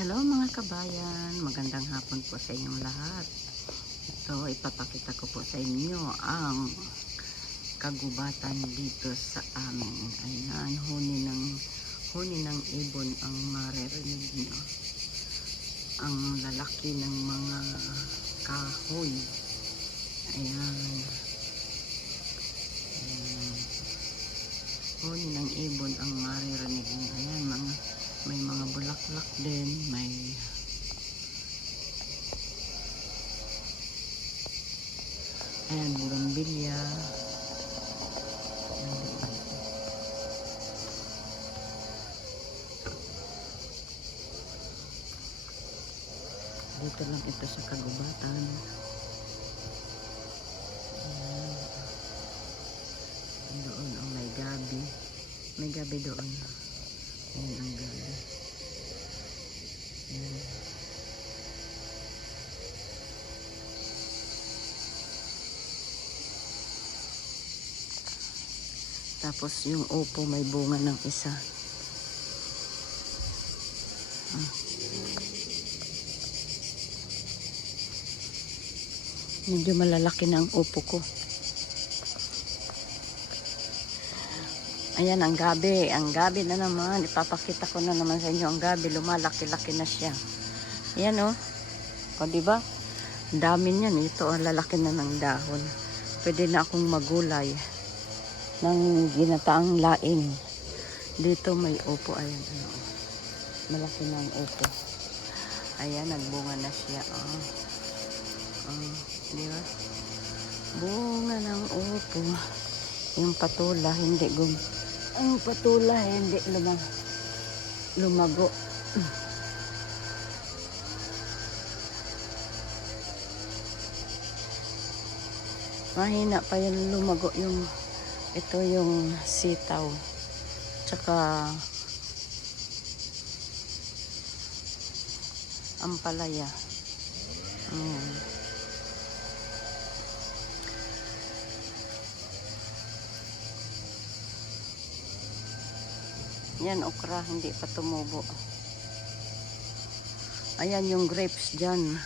Hello mga kabayan, magandang hapon po sa inyong lahat. Ito, ipapakita ko po sa inyo ang kagubatan dito sa amin. Ayan, huni ng ibon ang maririnig nyo. Ang lalaki ng mga kahoy. Ayan. Ayan. Huni ng ibon ang maririnig nyo. Ayan, may mga bulaklak din, may ayan, bugambilya. Dito lang ito sa kagubatan. Ayan. Doon ang may gabi. May gabi doon. Ayan ang gabi. Ayan. Tapos yung upo may bunga ng isa. Medyo malalaki na ang upo ko. Ayan ang gabi. Ang gabi na naman. Ipapakita ko na naman sa inyo ang gabi. Lumalaki-laki na siya. Ayan o. O diba? Ang dami niyan. Ito ang lalaki na ng dahon. Pwede na akong magulay ng ginataang laing. Dito may upo. Ayan. Malaki na ang upo. Ayan. Nagbunga na siya. Diba? Bunga ng upo. Yung patula hindi lumago. Mahina pa yung lumago yung sitaw. Tsaka ampalaya. Yan, okra, hindi pa tumubo. Ayan yung grapes dyan.